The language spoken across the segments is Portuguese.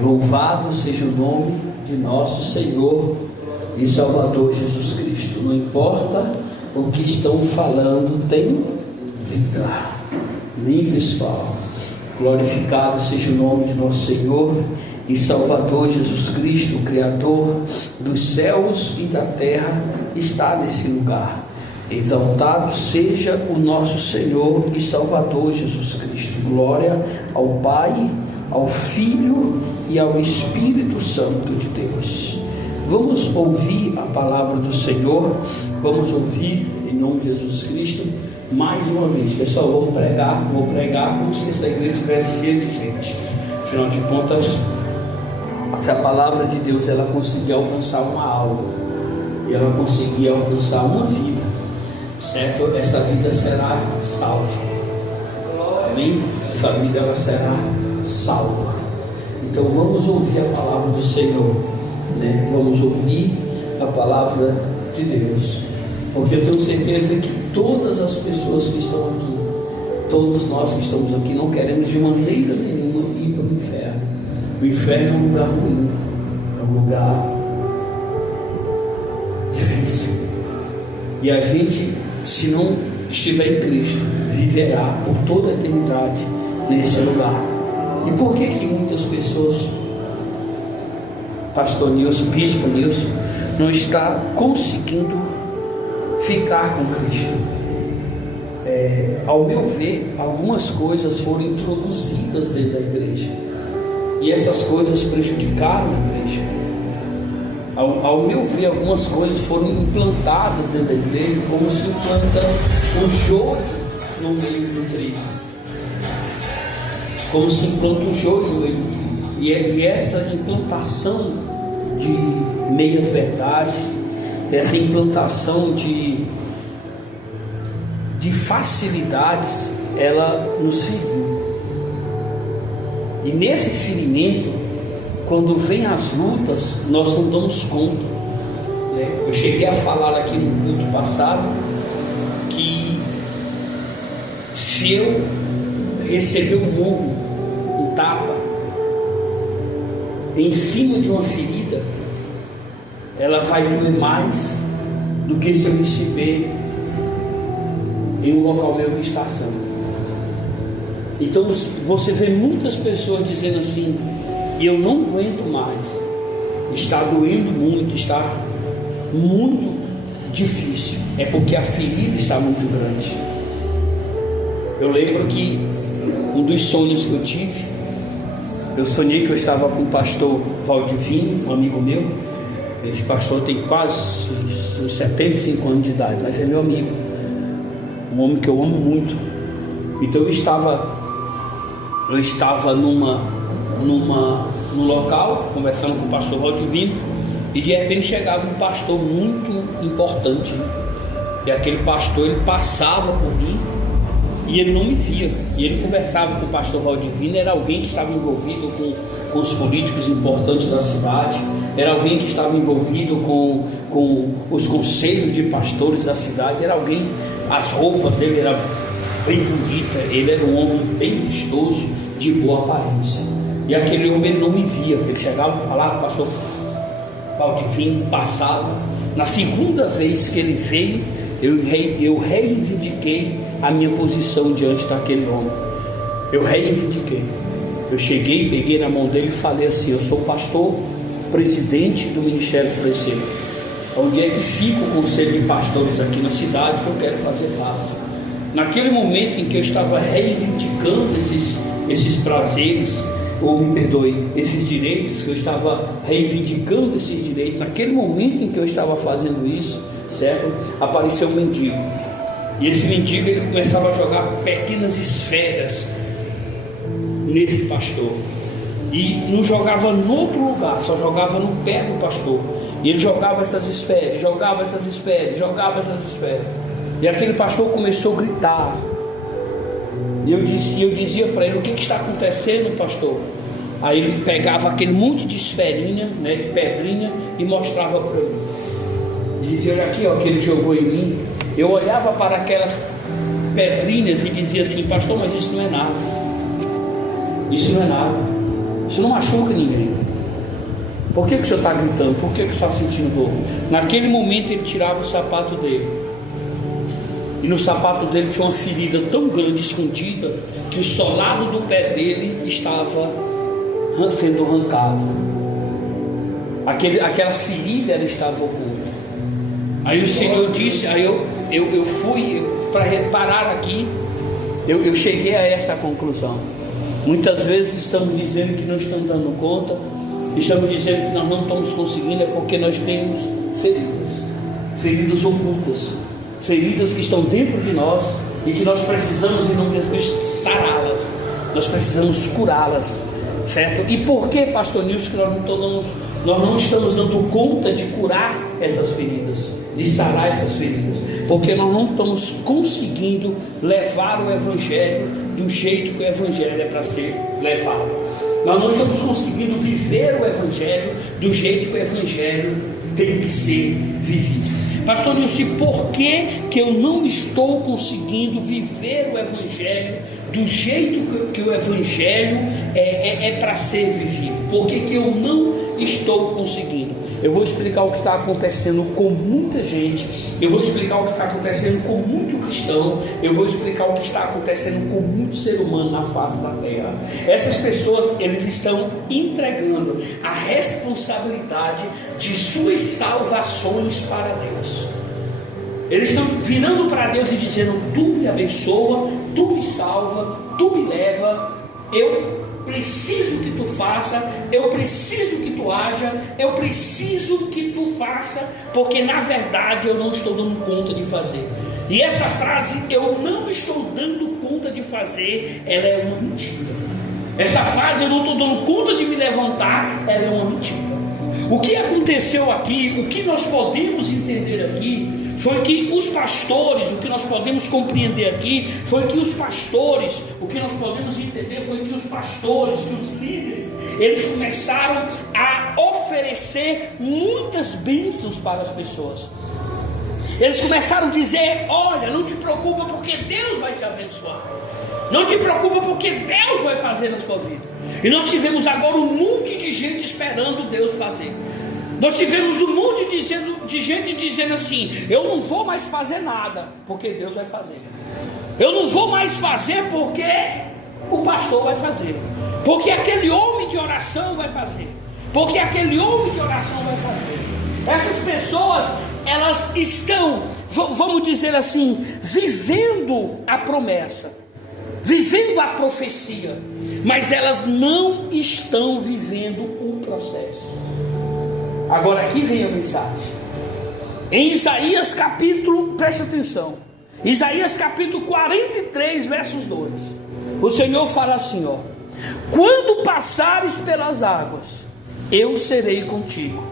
Louvado seja o nome de nosso Senhor e Salvador Jesus Cristo. Não importa o que estão falando, tem vida. Nem pessoal. Glorificado seja o nome de nosso Senhor e Salvador Jesus Cristo, o Criador dos céus e da terra, está nesse lugar. Exaltado seja o nosso Senhor e Salvador Jesus Cristo. Glória ao Pai, ao Filho e ao Espírito Santo de Deus. Vamos ouvir a palavra do Senhor. Vamos ouvir em nome de Jesus Cristo mais uma vez. Pessoal, vou pregar como se essa igreja estivesse cheia de gente. Afinal de contas, se a palavra de Deus ela conseguir alcançar uma alma e ela conseguir alcançar uma vida, certo? Essa vida será salva. Amém? Essa vida ela será salva. Então vamos ouvir a palavra do Senhor, né? Vamos ouvir a palavra de Deus, porque eu tenho certeza que todas as pessoas que estão aqui, todos nós que estamos aqui, não queremos de maneira nenhuma ir para o inferno. O inferno é um lugar ruim, é um lugar difícil, e a gente, se não estiver em Cristo, viverá por toda a eternidade nesse lugar. E por que muitas pessoas, pastor Nilson, bispo Nilson, não está conseguindo ficar com Cristo? Ao meu ver, algumas coisas foram introduzidas dentro da igreja, e essas coisas prejudicaram a igreja. Ao meu ver, algumas coisas foram implantadas dentro da igreja, como se implanta o joio no meio do trigo. Como se implanta o joio no meio do trigo. E essa implantação de meias verdades, essa implantação de facilidades, ela nos feriu. E nesse ferimento, quando vem as lutas, nós não damos conta, né? Eu cheguei a falar aqui no culto passado que se eu receber um murro, um tapa em cima de uma ferida, ela vai doer mais do que se eu receber em um local meu que está santo. Então você vê muitas pessoas dizendo assim: eu não aguento mais, está doendo muito, está muito difícil. É porque a ferida está muito grande. Eu lembro que um dos sonhos que eu tive, eu sonhei que eu estava com o pastor Valdivino, um amigo meu. Esse pastor tem quase uns 75 anos de idade, mas é meu amigo, um homem que eu amo muito. Então eu estava no local, conversando com o pastor Valdivino, e de repente chegava um pastor muito importante, e aquele pastor, ele passava por mim, e ele não me via, e ele conversava com o pastor Valdivino. Era alguém que estava envolvido com os políticos importantes da cidade, era alguém que estava envolvido com os conselhos de pastores da cidade, era alguém, as roupas dele eram bem bonitas, ele era um homem bem vistoso, de boa aparência. E aquele homem, ele não me via, ele chegava, falava, o pastor Valdivino passava. Na segunda vez que ele veio, eu reivindiquei a minha posição diante daquele homem. Eu reivindiquei. Eu cheguei, peguei na mão dele e falei assim: eu sou pastor, presidente do Ministério Florescer. Onde é que fica o conselho de pastores aqui na cidade, que eu quero fazer parte? Naquele momento em que eu estava reivindicando esses prazeres, ou me perdoe, esses direitos, que eu estava reivindicando esses direitos, naquele momento em que eu estava fazendo isso, certo? Apareceu um mendigo, e esse mendigo, ele começava a jogar pequenas esferas nesse pastor, e não jogava no outro lugar, só jogava no pé do pastor. E ele jogava essas esferas, jogava essas esferas, jogava essas esferas, e aquele pastor começou a gritar. E eu dizia para ele: o que está acontecendo, pastor? Aí ele pegava aquele monte de esferinha, né, de pedrinha, e mostrava para mim. E dizia: olha aqui, ó, que ele jogou em mim. Eu olhava para aquelas pedrinhas e dizia assim: pastor, mas isso não é nada. Isso não é nada. Você não machuca ninguém. Por que o senhor está gritando? Por que o senhor está sentindo dor? Naquele momento ele tirava o sapato dele. E no sapato dele tinha uma ferida tão grande, escondida, que o solado do pé dele estava sendo arrancado. Aquela ferida ela estava oculta. Aí o Senhor disse, aí eu fui para reparar aqui, eu cheguei a essa conclusão. Muitas vezes estamos dizendo que não estamos dando conta, estamos dizendo que nós não estamos conseguindo, é porque nós temos feridas ocultas, feridas que estão dentro de nós e que nós precisamos, em nome de Jesus, sará-las, nós precisamos curá-las, certo? E por que, pastor Nilson, que nós não estamos dando conta de curar essas feridas, de sarar essas feridas? Porque nós não estamos conseguindo levar o Evangelho do jeito que o Evangelho é para ser levado. Nós não estamos conseguindo viver o Evangelho do jeito que o Evangelho tem que ser vivido. Pastor Nilson, por que eu não estou conseguindo viver o Evangelho do jeito que o Evangelho é para ser vivido? Por que eu não estou conseguindo? Eu vou explicar o que está acontecendo com muita gente, eu vou explicar o que está acontecendo com muito cristão, eu vou explicar o que está acontecendo com muito ser humano na face da terra. Essas pessoas, eles estão entregando a responsabilidade de suas salvações para Deus. Eles estão virando para Deus e dizendo: tu me abençoa, tu me salva, tu me leva, eu preciso que tu faça, eu preciso que tu haja, eu preciso que tu faça, porque na verdade eu não estou dando conta de fazer. E essa frase, eu não estou dando conta de fazer, ela é uma mentira. Essa frase, eu não estou dando conta de me levantar, ela é uma mentira. O que aconteceu aqui, o que nós podemos entender aqui, foi que os pastores, o que nós podemos compreender aqui, foi que os pastores, o que nós podemos entender foi que os pastores, que os líderes, eles começaram a oferecer muitas bênçãos para as pessoas. Eles começaram a dizer: olha, não te preocupa porque Deus vai te abençoar, não te preocupa porque Deus vai fazer na sua vida. E nós tivemos agora um monte de gente esperando Deus fazer. Nós tivemos um monte de gente dizendo assim: eu não vou mais fazer nada, porque Deus vai fazer. Eu não vou mais fazer porque o pastor vai fazer, porque aquele homem de oração vai fazer, porque aquele homem de oração vai fazer. Essas pessoas, elas estão, vamos dizer assim, vivendo a promessa, vivendo a profecia, mas elas não estão vivendo o processo. Agora aqui vem a mensagem. Em Isaías capítulo, preste atenção, Isaías capítulo 43, versos 2. O Senhor fala assim, ó: quando passares pelas águas, eu serei contigo.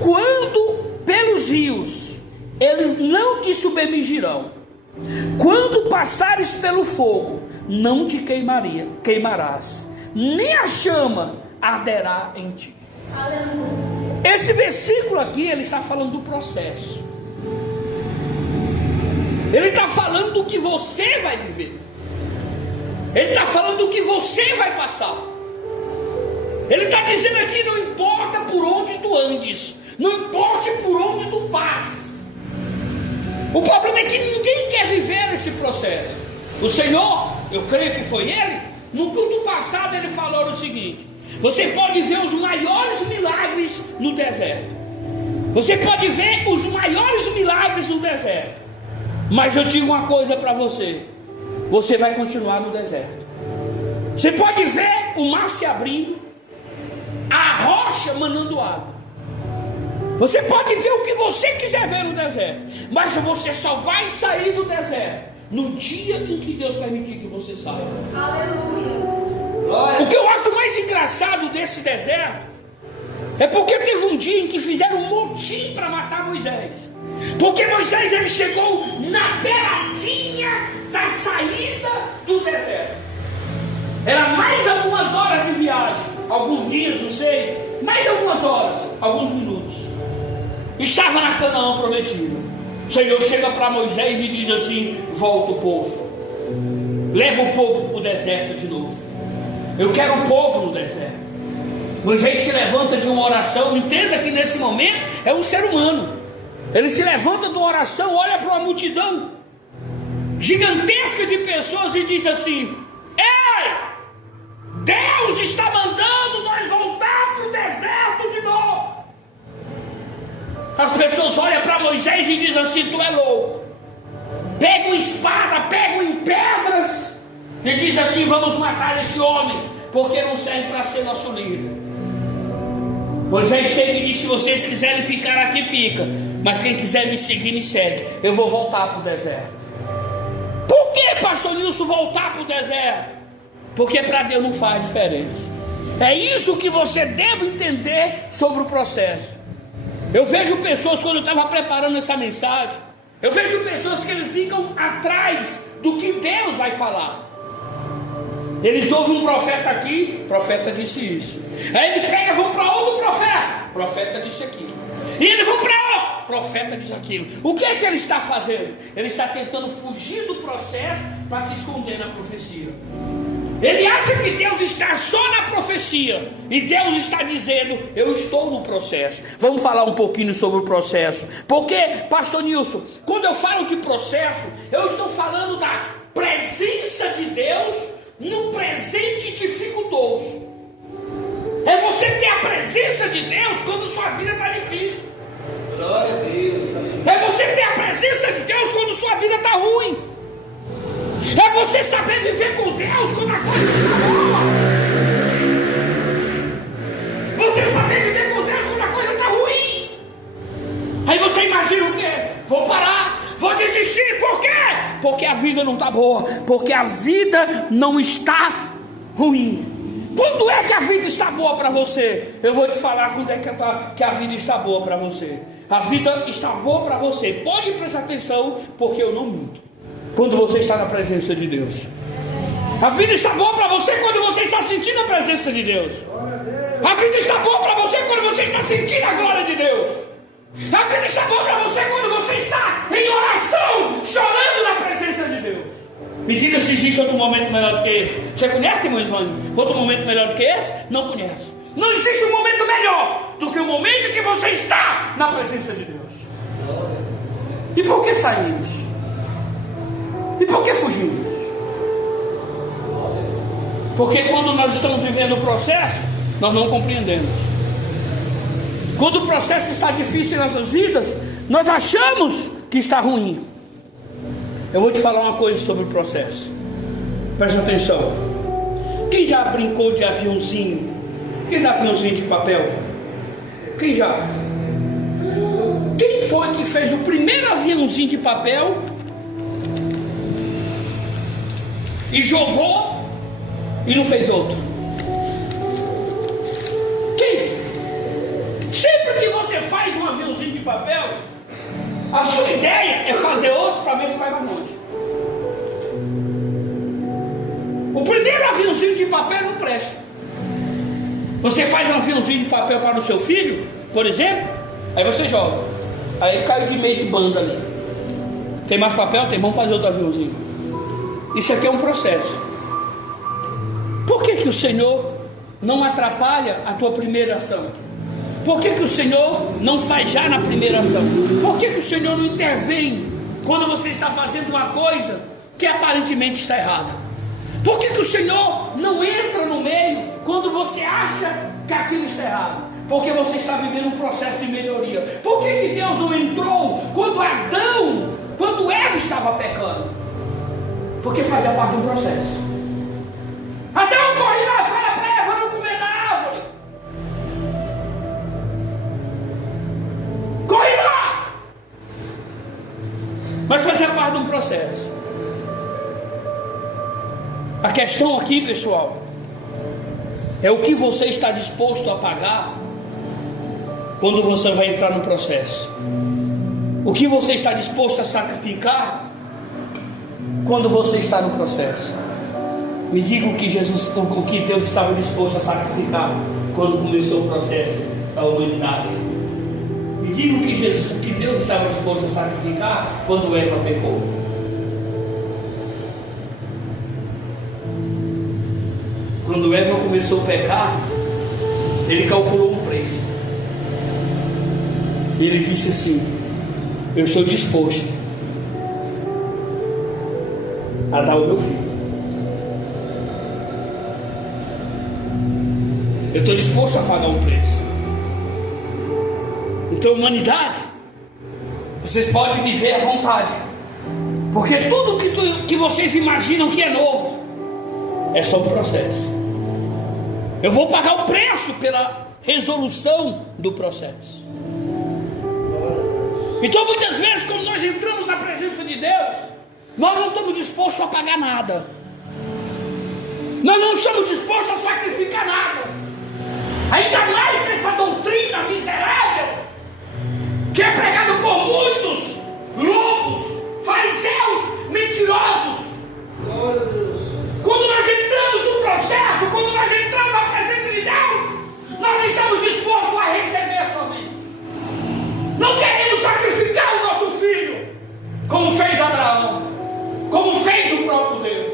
Quando pelos rios, eles não te submergirão. Quando passares pelo fogo, não te queimarás, nem a chama arderá em ti. Aleluia. Esse versículo aqui, ele está falando do processo. Ele está falando do que você vai viver. Ele está falando do que você vai passar. Ele está dizendo aqui: não importa por onde tu andes, não importa por onde tu passes. O problema é que ninguém quer viver esse processo. O Senhor, eu creio que foi Ele, no culto passado ele falou o seguinte: você pode ver os maiores milagres no deserto. Você pode ver os maiores milagres no deserto. Mas eu digo uma coisa para você: você vai continuar no deserto. Você pode ver o mar se abrindo, a rocha manando água. Você pode ver o que você quiser ver no deserto, mas você só vai sair do deserto no dia em que Deus permitir que você saia. Aleluia. O que eu acho mais engraçado desse deserto é porque teve um dia em que fizeram um motim para matar Moisés. Porque Moisés, ele chegou na beiradinha da saída do deserto. Era mais algumas horas de viagem, alguns dias, não sei, mais algumas horas, alguns minutos. Estava na Canaã prometida. O Senhor chega para Moisés e diz assim: volta o povo, leva o povo para o deserto de novo. Eu quero o povo no deserto. Moisés se levanta de uma oração. Entenda que nesse momento é um ser humano. Ele se levanta de uma oração, olha para uma multidão gigantesca de pessoas e diz assim: ei, Deus está mandando nós voltar para o deserto de novo. As pessoas olham para Moisés e dizem assim: tu é louco. Pega uma espada, pegam em pedras e diz assim: vamos matar este homem, porque não serve para ser nosso líder. Moisés chega e diz: se vocês quiserem ficar aqui, fica, mas quem quiser me seguir, me segue. Eu vou voltar para o deserto. Por que, pastor Nilson, voltar para o deserto? Porque para Deus não faz diferença. É isso que você deve entender sobre o processo. Eu vejo pessoas, quando eu estava preparando essa mensagem, eu vejo pessoas que eles ficam atrás do que Deus vai falar. Eles ouvem um profeta aqui, o profeta disse isso. Aí eles pegam e vão para outro profeta, o profeta disse aquilo. E eles vão para outro, o profeta diz aquilo. O que é que ele está fazendo? Ele está tentando fugir do processo para se esconder na profecia. Ele acha que Deus está só na profecia, e Deus está dizendo: eu estou no processo. Vamos falar um pouquinho sobre o processo. Porque, pastor Nilson, quando eu falo de processo, eu estou falando da presença de Deus no presente dificultoso. É você ter a presença de Deus quando sua vida está difícil. Glória a Deus. É você ter a presença de Deus quando sua vida está ruim. É você saber viver com Deus quando a coisa está boa. Você saber viver com Deus quando a coisa está ruim. Aí você imagina o quê? Vou parar, vou desistir. Por quê? Porque a vida não está boa. Porque a vida não está ruim. Quando é que a vida está boa para você? Eu vou te falar quando é que a vida está boa para você. A vida está boa para você. Pode prestar atenção, porque eu não minto. Quando você está na presença de Deus. A vida está boa para você quando você está sentindo a presença de Deus. A vida está boa para você quando você está sentindo a glória de Deus. A vida está boa para você quando você está em oração, chorando na presença de Deus. Me diga se existe outro momento melhor do que esse. Você conhece, meu irmão? Outro momento melhor do que esse? Não conhece. Não existe um momento melhor do que o momento que você está na presença de Deus. E por que saímos? E por que fugimos? Porque quando nós estamos vivendo o processo, nós não compreendemos. Quando o processo está difícil em nossas vidas, nós achamos que está ruim. Eu vou te falar uma coisa sobre o processo. Preste atenção. Quem já brincou de aviãozinho? Aqueles aviãozinhos de papel? Quem já? Quem foi que fez o primeiro aviãozinho de papel e jogou e não fez outro? Quem? Sempre que você faz um aviãozinho de papel, a sua ideia é fazer outro para ver se vai mais longe. O primeiro aviãozinho de papel não presta. Você faz um aviãozinho de papel para o seu filho, por exemplo, aí você joga. Aí ele caiu de meio de banda ali. Tem mais papel? Tem, vamos fazer outro aviãozinho. Isso aqui é um processo. Por que o Senhor não atrapalha a tua primeira ação? Por que o Senhor não faz já na primeira ação? Por que o Senhor não intervém quando você está fazendo uma coisa que aparentemente está errada? Por que o Senhor não entra no meio quando você acha que aquilo está errado? Porque você está vivendo um processo de melhoria. Por que Deus não entrou quando Eva estava pecando? Porque fazia parte do processo. Adão corre lá e fala para Eva não comer da árvore. Corre lá! Mas fazia parte de um processo. A questão aqui, pessoal, é o que você está disposto a pagar quando você vai entrar no processo. O que você está disposto a sacrificar quando você está no processo. Me diga o que Deus estava disposto a sacrificar quando começou o processo da humanidade. Me diga o que Deus estava disposto a sacrificar quando Eva pecou. Quando Eva começou a pecar, Ele calculou um preço. Ele disse assim: eu estou disposto a dar o meu filho. Eu estou disposto a pagar um preço. Então, humanidade, vocês podem viver à vontade, porque tudo que vocês imaginam que é novo é só um processo. Eu vou pagar o preço pela resolução do processo. Então, muitas vezes, quando nós entramos na presença de Deus, nós não estamos dispostos a pagar nada. Nós não estamos dispostos a sacrificar nada. Ainda mais essa doutrina miserável que é pregada por muitos lobos, fariseus, mentirosos. Quando nós entramos no processo, quando nós entramos na presença de Deus, nós estamos dispostos a receber somente. Não queremos sacrificar o nosso filho, como fez Abraão, como fez o próprio Deus.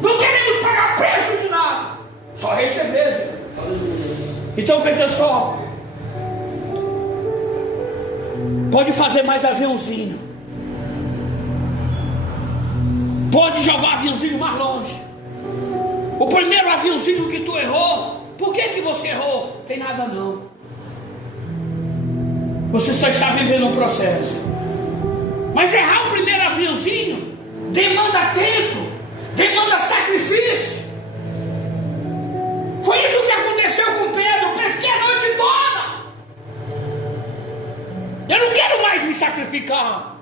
Não queremos pagar preço de nada, só receber. Então veja só, pode fazer mais aviãozinho, pode jogar o aviãozinho mais longe. O primeiro aviãozinho que tu errou, por que você errou? Tem nada não. Você só está vivendo um processo. Mas errar o primeiro aviãozinho demanda tempo, demanda sacrifício. Foi isso que aconteceu com Pedro. Pesquei a noite toda. Eu não quero mais me sacrificar.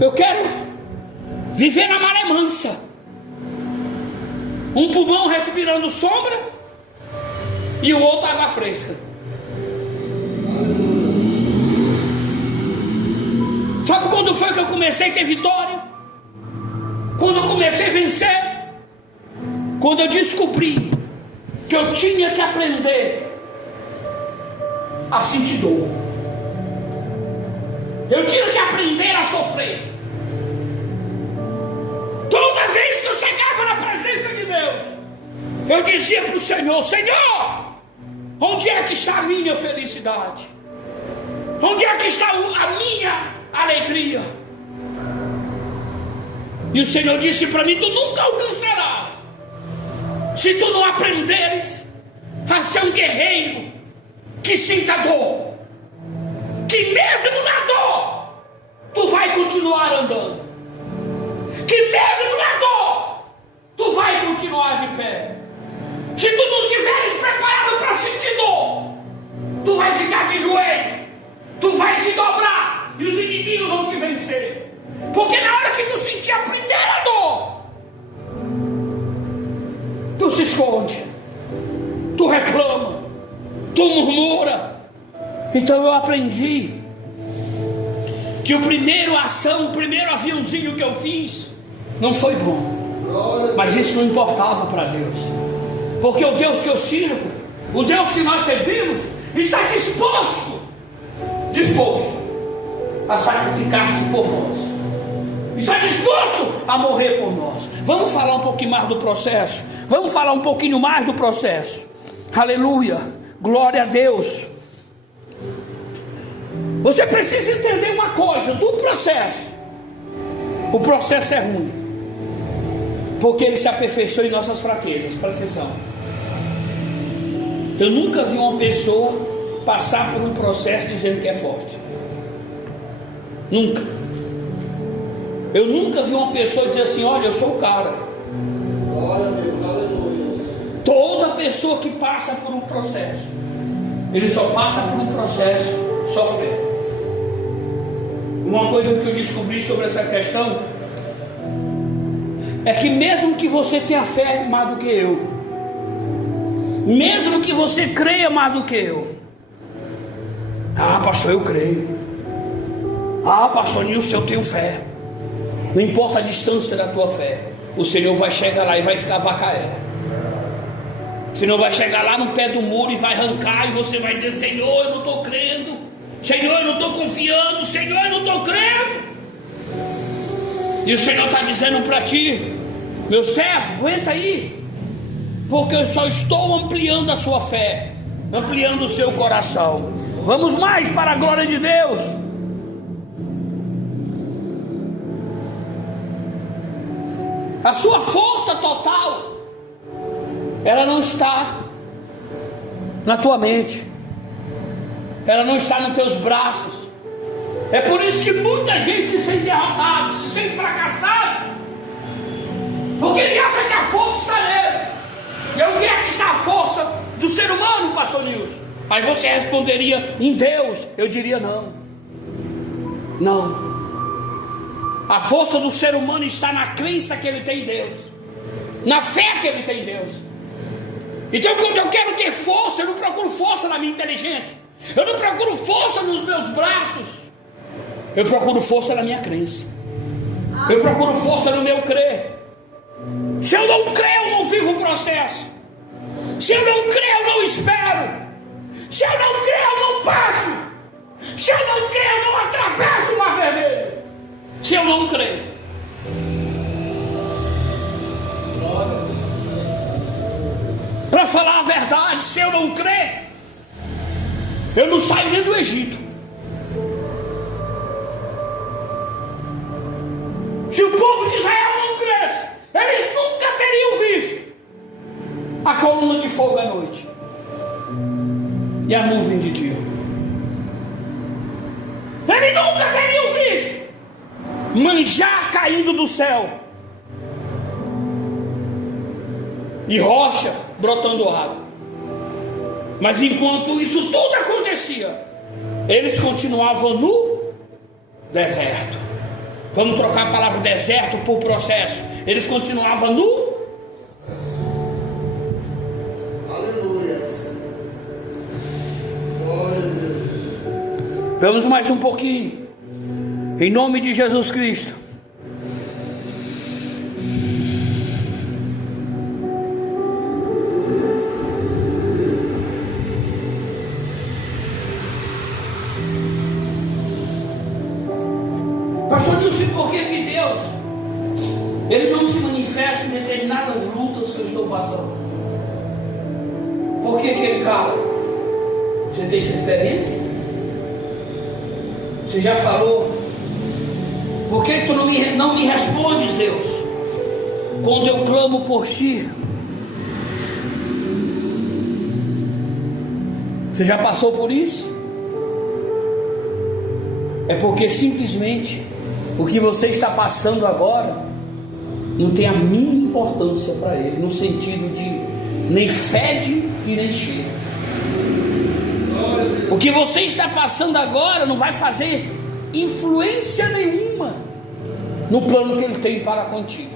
Eu quero viver na maré mansa. Um pulmão respirando sombra e o outro água fresca. Sabe quando foi que eu comecei a ter vitória? Quando eu comecei a vencer? Quando eu descobri que eu tinha que aprender a sentir dor. Eu tinha que aprender a sofrer. Toda vez que eu chegava na presença de Deus, eu dizia para o Senhor: Senhor, onde é que está a minha felicidade? Onde é que está a minha alegria? E o Senhor disse para mim: tu nunca alcançarás se tu não aprenderes a ser um guerreiro que sinta dor, que mesmo na dor tu vai continuar andando, que mesmo na dor tu vai continuar de pé. Se tu não estiveres preparado para sentir dor, tu vai ficar de joelho, tu vai se dobrar e os inimigos vão te vencer. Porque na hora que tu sentir a primeira dor, tu se esconde, tu reclama, tu murmura. Então eu aprendi que o primeiro aviãozinho que eu fiz não foi bom, mas isso não importava para Deus, porque o Deus que eu sirvo, o Deus que nós servimos, está disposto a sacrificar-se por nós, está disposto a morrer por nós. Vamos falar um pouquinho mais do processo. Vamos falar um pouquinho mais do processo. Aleluia, glória a Deus. Você precisa entender uma coisa do processo. O processo é ruim, porque ele se aperfeiçoa em nossas fraquezas. Presta atenção. Eu nunca vi uma pessoa passar por um processo dizendo que é forte. Nunca. Eu nunca vi uma pessoa dizer assim: olha, eu sou o cara. Glória a Deus, aleluia. Toda pessoa que passa por um processo, ele só passa por um processo sofrendo. Uma coisa que eu descobri sobre essa questão é que mesmo que você tenha fé mais do que eu, mesmo que você creia mais do que eu, ah, pastor, eu creio. Ah, pastor Nilson, eu tenho fé. Não importa a distância da tua fé, o Senhor vai chegar lá e vai escavacar ela. O Senhor vai chegar lá no pé do muro e vai arrancar, e você vai dizer: Senhor, eu não estou crendo, Senhor, eu não estou confiando, Senhor, eu não estou crendo. E o Senhor está dizendo para ti: meu servo, aguenta aí, porque eu só estou ampliando a sua fé, ampliando o seu coração. Vamos mais para a glória de Deus. A sua força total, ela não está na tua mente, ela não está nos teus braços. É por isso que muita gente se sente derrotado, se sente fracassado, porque ele acha que a força está nele. E onde é que está a força do ser humano, pastor Nilson? Aí você responderia, em Deus. Eu diria não. Não. A força do ser humano está na crença que ele tem em Deus, na fé que ele tem em Deus. Então quando eu quero ter força, eu não procuro força na minha inteligência, eu não procuro força nos meus braços, eu procuro força na minha crença, eu procuro força no meu crer. Se eu não crer, eu não vivo o processo. Se eu não crer, eu não espero. Se eu não crer, eu não passo. Se eu não crer, eu não atravesso o mar vermelho. Se eu não crer, para falar a verdade, se eu não crer, eu não saio nem do Egito. Se o povo de Israel não cresce, eles nunca teriam visto a coluna de fogo à noite e a nuvem de dia. Eles nunca teriam visto manjar caindo do céu e rocha brotando água. Mas enquanto isso tudo acontecia, eles continuavam no deserto. Vamos trocar a palavra deserto por processo. Eles continuavam no... Aleluia. Glória a Deus. Vamos mais um pouquinho. Em nome de Jesus Cristo. Pastor Nilson, por que Deus ele não se manifesta em determinadas lutas que eu estou passando? Por que ele cala? Você tem essa experiência? Você já falou? Por que tu não me respondes, Deus, quando eu clamo por ti? Você já passou por isso? É porque simplesmente o que você está passando agora não tem a mínima importância para ele, no sentido de nem fede e nem cheira. O que você está passando agora não vai fazer influência nenhuma no plano que ele tem para contigo.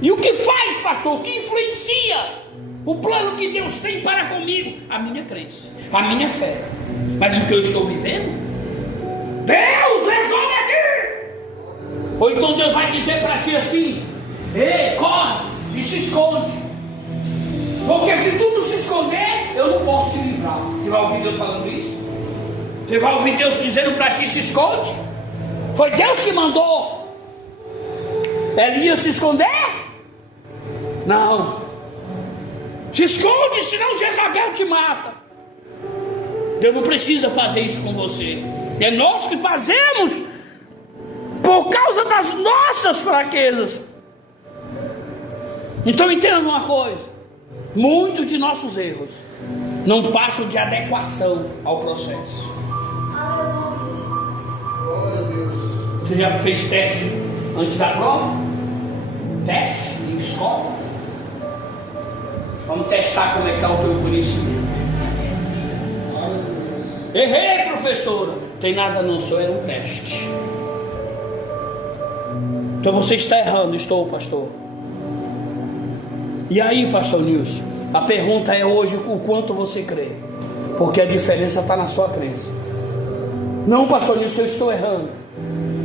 E o que faz, pastor? O que influencia o plano que Deus tem para comigo? A minha crença, a minha fé. Mas o que eu estou vivendo, Deus resolve aqui. Ou então Deus vai dizer para ti assim: ei, corre e se esconde, porque se tu não se esconder, eu não posso te livrar. Você vai ouvir Deus falando isso? Você vai ouvir Deus dizendo para ti: se esconde? Foi Deus que mandou Elias se esconder? Não. Se esconde, senão Jezabel te mata. Deus não precisa fazer isso com você. É nós que fazemos por causa das nossas fraquezas. Então entenda uma coisa: muitos de nossos erros não passam de adequação ao processo. Você já fez teste antes da prova? Teste em escola? Vamos testar como é que está o teu conhecimento. Errei, professora. Tem nada não, só era um teste. Então você está errando. Estou, pastor. E aí, pastor Nilson, a pergunta é hoje: o quanto você crê? Porque a diferença está na sua crença. Não, pastor Nilson, eu estou errando.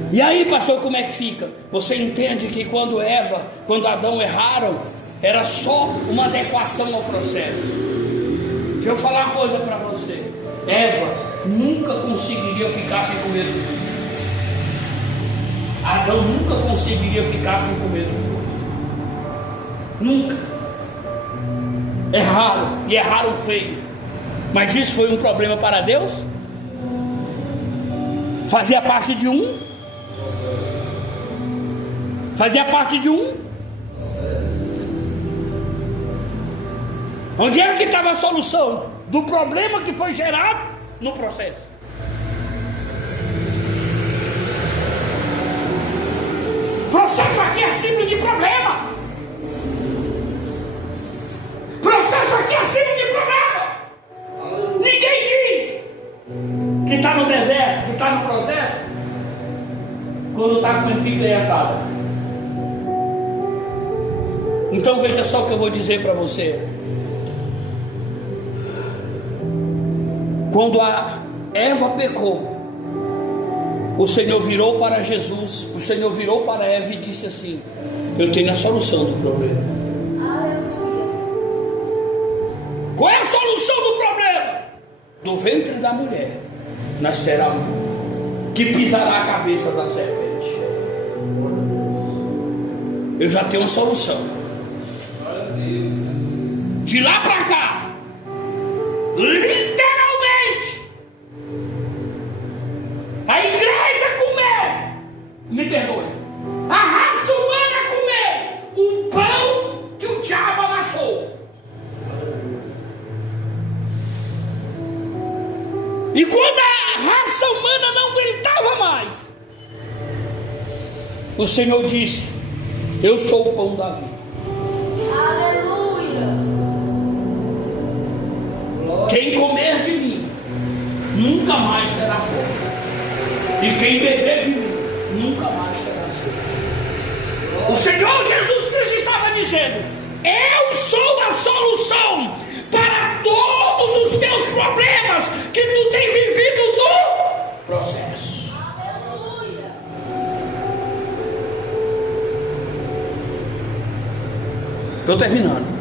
E aí, pastor, como é que fica? Você entende que quando Adão erraram, era só uma adequação ao processo. Deixa eu falar uma coisa para você: Eva nunca conseguiria ficar sem comer do fruto. Adão nunca conseguiria ficar sem comer do fruto. Nunca. Erraram, e erraram feio. Mas isso foi um problema para Deus? Fazia parte de um? Fazia parte de um? Onde é que estava a solução do problema que foi gerado no processo? Processo aqui é símbolo de problema. Processo aqui é símbolo de problema. Ninguém diz que está no deserto, que está no processo, quando está comendo picanha assada. Então veja só o que eu vou dizer para você. Quando a Eva pecou, o Senhor virou para Jesus, o Senhor virou para Eva e disse assim: eu tenho a solução do problema. Qual é a solução do problema? Do ventre da mulher nascerá um que pisará a cabeça da serpente. Eu já tenho uma solução. De lá para cá, literalmente, a igreja comeu, me perdoe, a raça humana comeu o pão que o diabo amassou. E quando a raça humana não aguentava mais, o Senhor disse: eu sou o pão da vida. Quem comer de mim nunca mais terá fome, e quem beber de mim nunca mais terá sede. O Senhor Jesus Cristo estava dizendo: eu sou a solução para todos os teus problemas que tu tens vivido no processo. Aleluia. Estou terminando.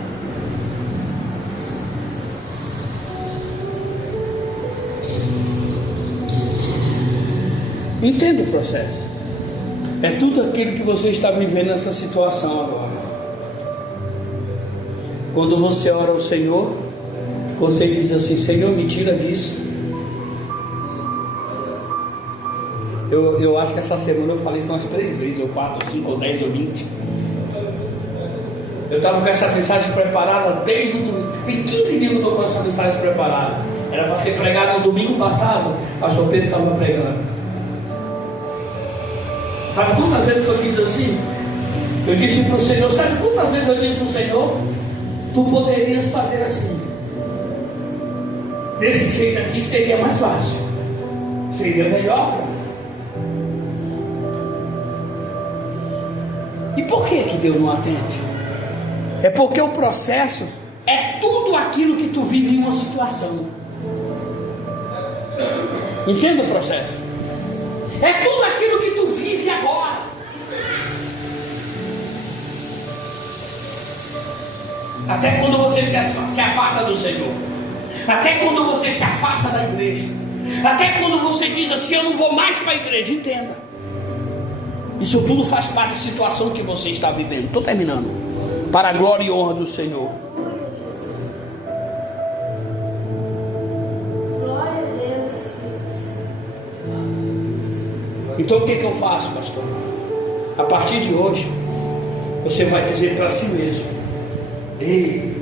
Entenda o processo. É tudo aquilo que você está vivendo nessa situação agora. Quando você ora ao Senhor, você diz assim: Senhor, me tira disso. Eu acho que essa semana eu falei isso umas 3 vezes, ou 4, ou 5, ou 10, ou 20. Eu estava com essa mensagem preparada desde tem 15 dias que eu estou com essa mensagem preparada. Era para ser pregada no domingo passado. O pastor Pedro estava pregando. Sabe quantas vezes eu disse assim? Eu disse para o Senhor, sabe quantas vezes eu disse para o Senhor? Tu poderias fazer assim. Desse jeito aqui seria mais fácil. Seria melhor. E por que Deus não atende? É porque o processo é tudo aquilo que tu vive em uma situação. Entenda o processo. É tudo aquilo que tu vive agora. Até quando você se afasta do Senhor. Até quando você se afasta da igreja. Até quando você diz assim: eu não vou mais para a igreja. Entenda. Isso tudo faz parte da situação que você está vivendo. Estou terminando. Para a glória e honra do Senhor. Então o que eu faço, pastor? A partir de hoje, você vai dizer para si mesmo: ei,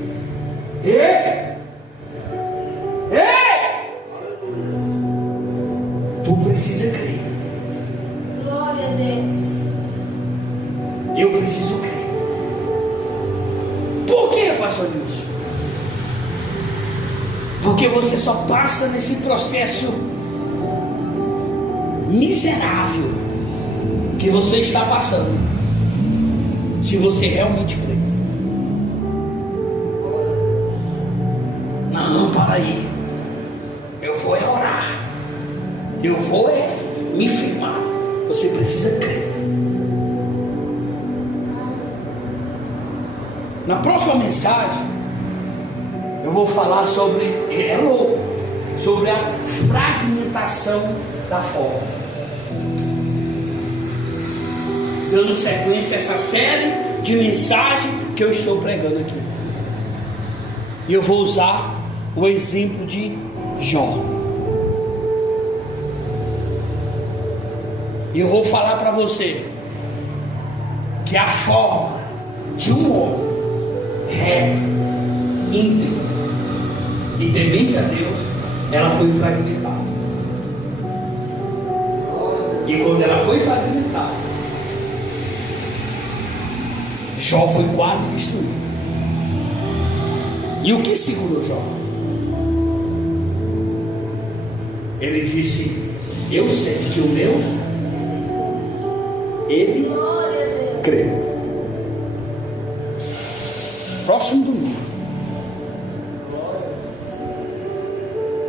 tu precisa crer. Glória a Deus. Eu preciso crer. Por que, pastor Nilson? Porque você só passa nesse processo miserável que você está passando se você realmente crê. Não, para aí, eu vou orar, eu vou me firmar. Você precisa crer. Na próxima mensagem eu vou falar sobre sobre a fragmentação da forma. Dando sequência a essa série de mensagens que eu estou pregando aqui. E eu vou usar o exemplo de Jó. E eu vou falar para você que a forma de um homem reto, íntegro e temente a Deus, ela foi fragmentada. E quando ela foi fragmentada, Jó foi quase destruído. E o que segurou Jó? Ele disse: eu sei que o meu, ele crê. Próximo domingo,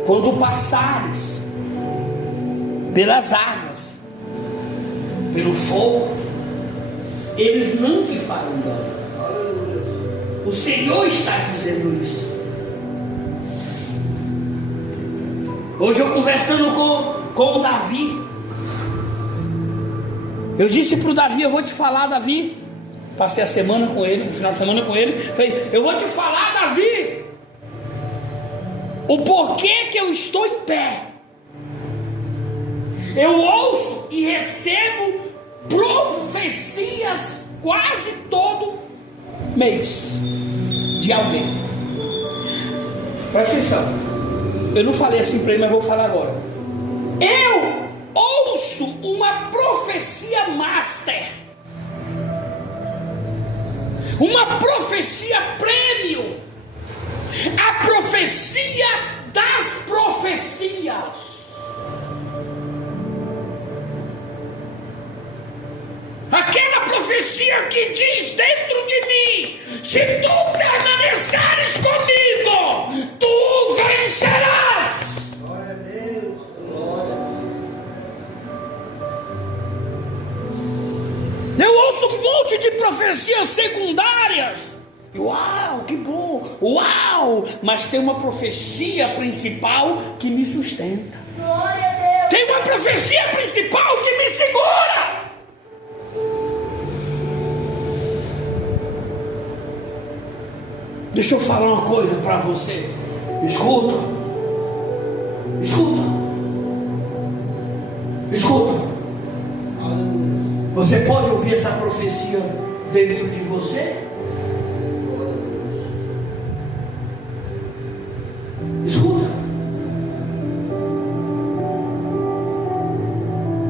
quando passares pelas águas, pelo fogo, eles não te farão dano. O Senhor está dizendo isso. Hoje eu conversando com o Davi, eu disse para o Davi: eu vou te falar, Davi. Passei a semana com ele, no final de semana com ele. Falei: eu vou te falar, Davi, o porquê que eu estou em pé. Eu ouço e recebo profecias quase todo mês de alguém. Presta atenção. Eu não falei assim para ele, mas vou falar agora. Eu ouço uma profecia master, uma profecia premium, a profecia das profecias. Aquela profecia que diz dentro de mim: se tu permaneceres comigo, tu vencerás. Glória a Deus. Glória. Eu ouço um monte de profecias secundárias. Uau, que bom! Uau! Mas tem uma profecia principal que me sustenta. Glória a Deus. Tem uma profecia principal que me segura. Deixa eu falar uma coisa para você. Escuta. Escuta. Escuta. Você pode ouvir essa profecia dentro de você? Escuta.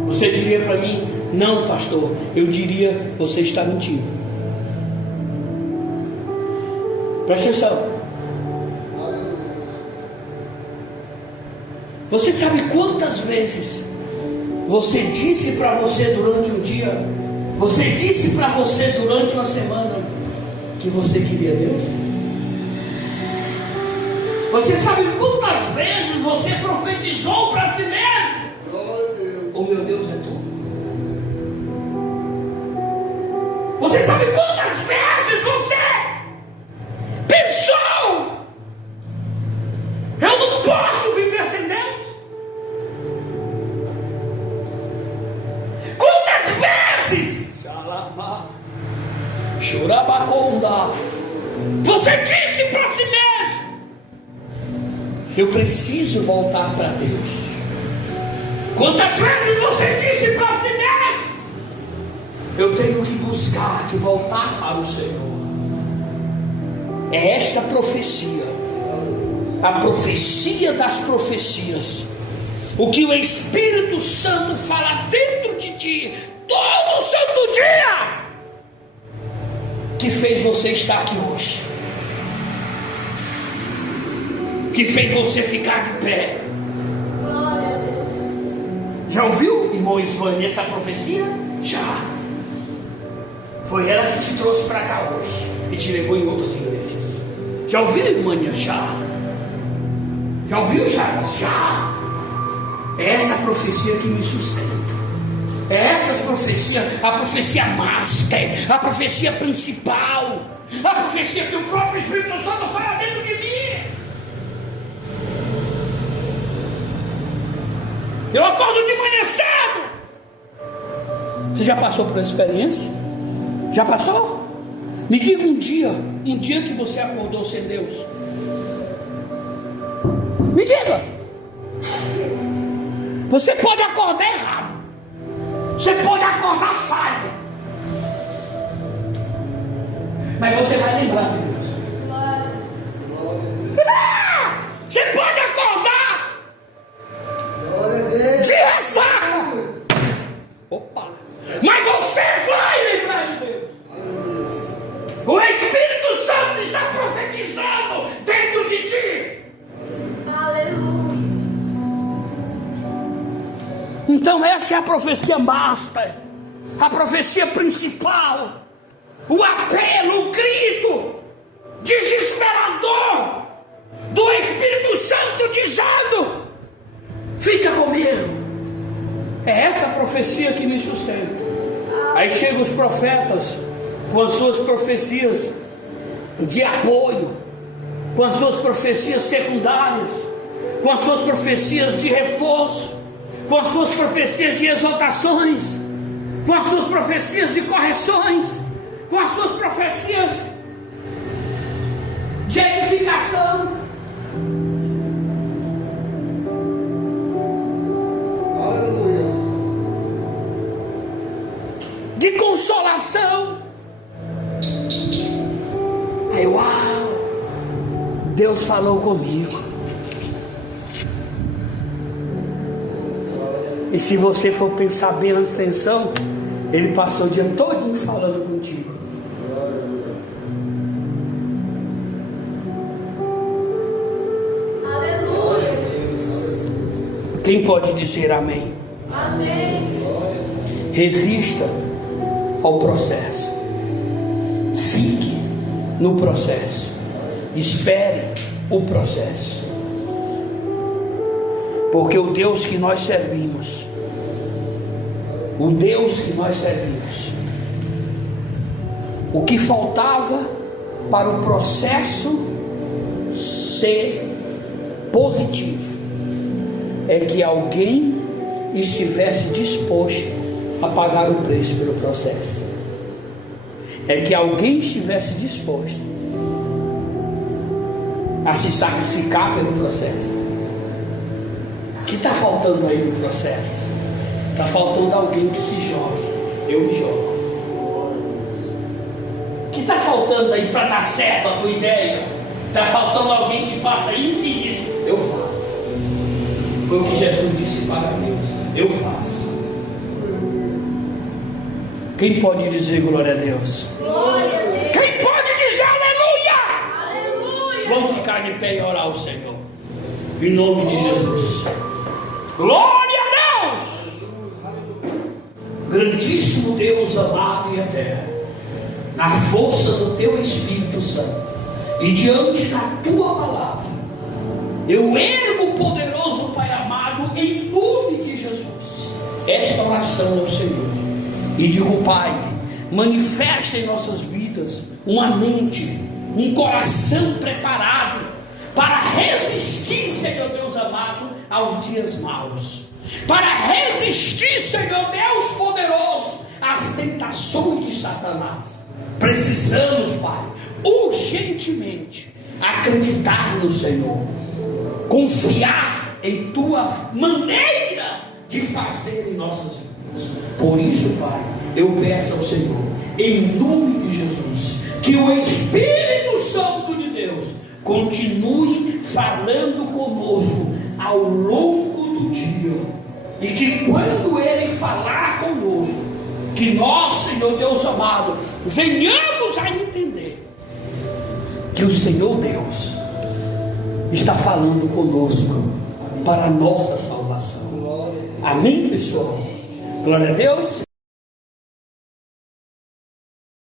Você diria para mim: não, pastor. Eu diria: você está mentindo. Presta atenção. Você sabe quantas vezes você disse para você durante um dia, você disse para você durante uma semana, que você queria Deus? Você sabe quantas vezes você profetizou para si mesmo? Glória a Deus. O meu Deus é tudo. Você sabe quantas vezes você pensou: eu não posso viver sem Deus? Quantas vezes Churabaconda, você disse para si mesmo: eu preciso voltar para Deus? Quantas vezes você disse para si mesmo: eu tenho que buscar, que voltar para o Senhor? É esta profecia, a profecia das profecias, o que o Espírito Santo fala dentro de ti todo santo dia, que fez você estar aqui hoje, que fez você ficar de pé. Glória a Deus. Já ouviu, irmão Isvânia, essa profecia? Já. Foi ela que te trouxe para cá hoje e te levou em outras igrejas. Já ouviu, irmã? Já. Já ouviu, Charles? Já. É essa profecia que me sustenta. É essa profecia, a profecia master, a profecia principal, a profecia que o próprio Espírito Santo fala dentro de mim. Eu acordo de manhã cedo. Você já passou por essa experiência? Já passou? Me diga um dia que você acordou sem Deus. Me diga. Você pode acordar errado. Você pode acordar falho. Mas você vai lembrar de Deus. Você pode acordar de ressaca. Opa! Mas você vai lembrar de Deus. O Espírito Santo está profetizando dentro de ti. Aleluia. Então essa é a profecia master, a profecia principal, o apelo, o grito desesperador do Espírito Santo dizendo: fica comigo. É essa a profecia que me sustenta. Aí chegam os profetas com as suas profecias de apoio, com as suas profecias secundárias, com as suas profecias de reforço, com as suas profecias de exaltações, com as suas profecias de correções, com as suas profecias de edificação. Aleluia. De consolação. Aí, uau! Deus falou comigo. E se você for pensar bem na extensão, Ele passou o dia todo falando contigo. Aleluia. Quem pode dizer amém? Amém. Resista ao processo. Fique no processo. Espere o processo. Porque o Deus que nós servimos, o que faltava para o processo ser positivo é que alguém estivesse disposto a pagar o preço pelo processo. É que alguém estivesse disposto a se sacrificar pelo processo. O que está faltando aí no processo? Está faltando alguém que se jogue. Eu me jogo. O que está faltando aí para dar certo a tua ideia? Está faltando alguém que faça isso e isso. Eu faço. Foi o que Jesus disse para Deus. Eu faço. Quem pode dizer glória a Deus? Glória a Deus. Quem pode dizer aleluia? Aleluia. Vamos ficar de pé e orar ao Senhor. Em nome de Jesus. Glória a Deus! Grandíssimo Deus amado e eterno, na força do Teu Espírito Santo e diante da Tua palavra, eu ergo, poderoso Pai amado, em nome de Jesus, esta oração ao Senhor e digo: Pai, manifesta em nossas vidas uma mente, um coração preparado para resistir, Senhor Deus amado, aos dias maus, para resistir, Senhor Deus poderoso, às tentações de Satanás. Precisamos, Pai, urgentemente acreditar no Senhor, confiar em Tua maneira de fazer em nossas vidas. Por isso, Pai, eu peço ao Senhor, em nome de Jesus, que o Espírito Santo de Deus continue falando conosco ao longo do dia, e que quando Ele falar conosco, que nós, Senhor Deus amado, venhamos a entender que o Senhor Deus está falando conosco para a nossa salvação. Amém, pessoal? Glória a Deus.